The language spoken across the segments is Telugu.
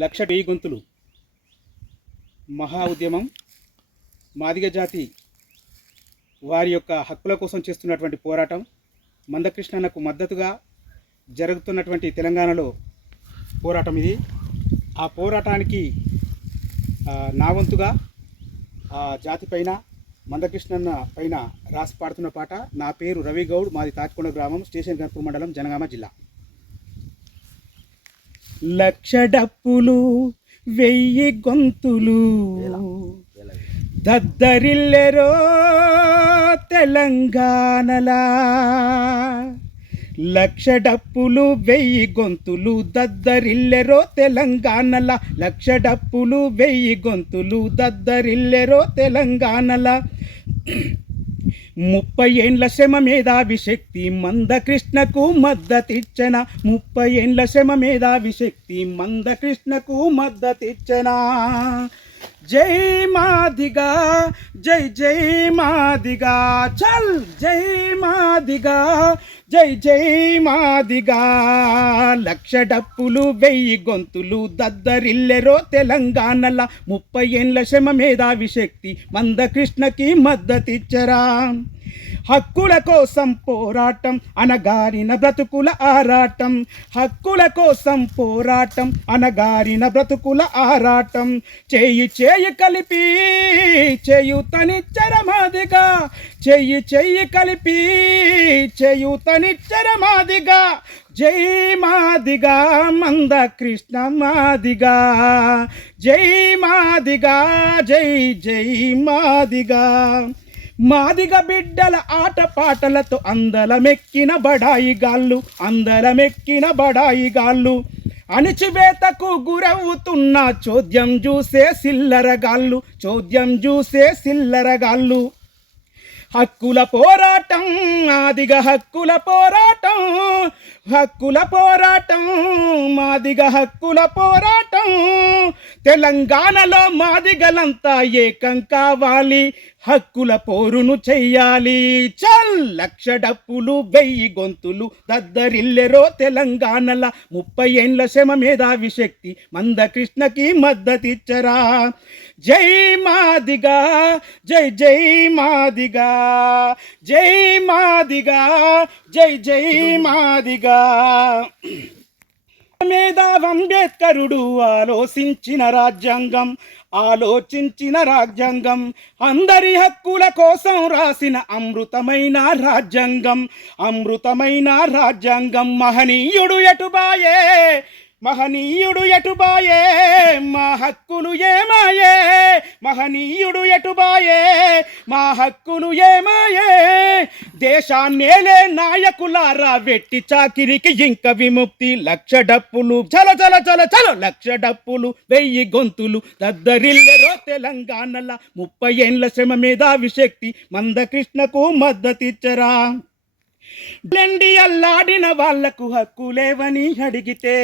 లక్ష వెయ్యి గొంతులు. మహా ఉద్యమం. మాదిగ జాతి వారి యొక్క హక్కుల కోసం చేస్తున్నటువంటి పోరాటం. మందకృష్ణన్నకు మద్దతుగా జరుగుతున్నటువంటి తెలంగాణలో పోరాటం ఇది. ఆ పోరాటానికి నా వంతుగా ఆ జాతి పైన మందకృష్ణన్న పైన రాసి పాడుతున్న పాట నా పేరు రవి గౌడ్ మాది తాటికొండ గ్రామం స్టేషన్ గణపూర్ మండలం జనగామ జిల్లా. లక్ష డప్పులు వెయ్యి గొంతులు. దద్దరిల్లెరో తెలంగాణలా. లక్ష డప్పులు వెయ్యి గొంతులు దద్దరిల్లెరో తెలంగాణల. లక్ష డప్పులు వెయ్యి గొంతులు దద్దరిల్లెరో తెలంగాణల. ముప్పై ఏండ్ల శ్రమ మేధావిశక్తి మందకృష్ణకు మద్దతిచ్చన? ముప్పై ఏండ్ల శ్రమ మేధావిశక్తి మందకృష్ణకు మద్దతిచ్చనా? జై మాదిగా జై జై మాదిగా చల్ జై మాదిగా జై జై మాదిగా. లక్ష డప్పులు వెయ్యి గొంతులు దద్దరిల్లెరో తెలంగాణల ముప్పై ఏండ్ల శ్రమ మేధావి శక్తి మందకృష్ణకి మద్దతిచ్చరా. హక్కుల కోసం పోరాటం అనగారిన బ్రతుకుల ఆరాటం. హక్కుల కోసం పోరాటం అనగారిన బ్రతుకుల ఆరాటం. చేయి చేయి కలిపి చేయుతనిచ్చరమాదిగా చెయ్యి చెయ్యి కలిపి చేయుతనిచ్చరమాదిగా జై మాదిగా మంద కృష్ణ మాదిగా. జై మాదిగా జై జై మాదిగా. మాదిగ బిడ్డల ఆటపాటలతో అందలమెక్కిన బడాయి గాళ్ళు అందలమెక్కిన బడాయి గాళ్ళు. అణిచివేతకు గురవుతున్న చోద్యం చూసే సిల్లరగాళ్ళు చోద్యం చూసే సిల్లరగాళ్ళు హక్కుల పోరాటం ఆదిగ హక్కుల పోరాటం హక్కుల పోరాటం మాదిగ హక్కుల పోరాటం. తెలంగాణలో మాదిగలంతా ఏకం కావాలి హక్కుల పోరును చెయ్యాలి. చల్! లక్ష డప్పులు వెయ్యి గొంతులు దద్దరిల్లెరో తెలంగాణల ముప్పై ఏండ్ల శ్రమ మేధావి శక్తి మందకృష్ణకి మద్దతిచ్చరా. జై మాదిగా జై జై మాదిగా జై మాదిగా జై జై మాదిగా. మేధావ్ అంబేద్కరుడు ఆలోచించిన రాజ్యాంగం ఆలోచించిన రాజ్యాంగం అందరి హక్కుల కోసం రాసిన అమృతమైన రాజ్యాంగం అమృతమైన రాజ్యాంగం మహనీయుడు ఎటుబాయే మహనీయుడు ఎటుబాయే? మా హక్కును ఏమాయే? మహనీయుడు ఎటుబాయే? మా హక్కును ఏమాయే? దేశాన్నేలే నాయకులారా వెట్టి చాకిరికి ఇంక విముక్తి. లక్ష డప్పులు చల చల చల చల లక్ష డప్పులు వెయ్యి గొంతులు. దద్దరిల్లెరో తెలంగాణల ముప్పై ఏండ్ల శ్రమ మేధావిశక్తి మందకృష్ణకు మద్దతిచ్చరా. బ్లెండి అల్లాడిన వాళ్ళకు హక్కులేవని అడిగితే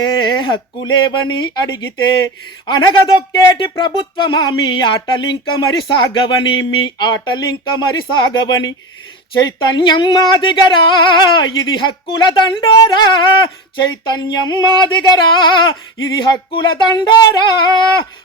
హక్కులేవని అడిగితే అనగదొక్కేటి ప్రభుత్వమా? మీ ఆటలింక మరి సాగవని మీ ఆటలింక మరి సాగవని. చైతన్యం మాదిగరా ఇది హక్కుల దండోరా చైతన్యం మాదిగరా ఇది హక్కుల దండోరా.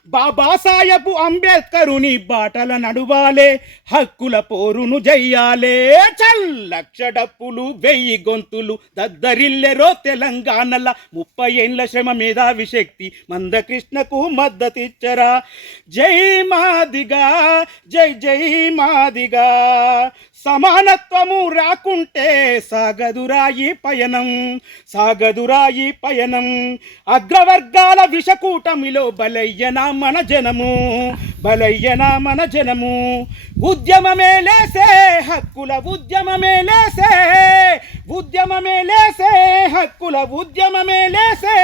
బాబాసాహెబ్ అంబేద్కరుని బాటల నడువాలే హక్కుల పోరును జయ్యాలే. చల్ లక్ష డప్పులు వెయ్యి గొంతులు దద్దరిల్లెరో తెలంగాణల ముప్పై ఏండ్ల శ్రమ మేధావి శక్తి మందకృష్ణకు మద్దతిచ్చరా. జై మాదిగా జై జై మాదిగా. సమానత్వము రాకుంటే సాగదురాయి పయనం సాగదు సాగదురాయి పయనం. అగ్రవర్గాల విషకూటమిలో బలయ్యన మన జనము బలయ్యన మన జనము. ఉద్యమమే లేసే హక్కుల ఉద్యమమే లేసే ఉద్యమమే లేసే హక్కుల ఉద్యమమే లేసే.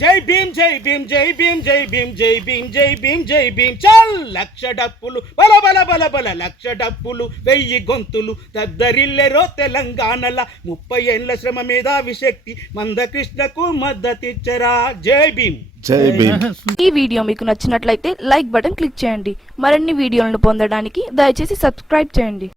జై భీమ్ జై భీమ్ జై భీమ్ జై భీమ్ జై భీమ్ జై భీమ్ జై భీమ్. చల్! లక్ష డప్పులు బల బల బల బల లక్ష డప్పులు వెయ్యి గొంతులు దద్దరిల్లెరో తెలంగాణల ముప్పై ఏండ్ల శ్రమ మేధావి శక్తి మందకృష్ణకు మద్దతిచ్చరా. జై భీమ్. జై భీమ్. ఈ వీడియో మీకు నచ్చినట్లయితే లైక్ బటన్ క్లిక్ చేయండి. మరిన్ని వీడియోలను పొందడానికి దయచేసి సబ్స్క్రైబ్ చేయండి.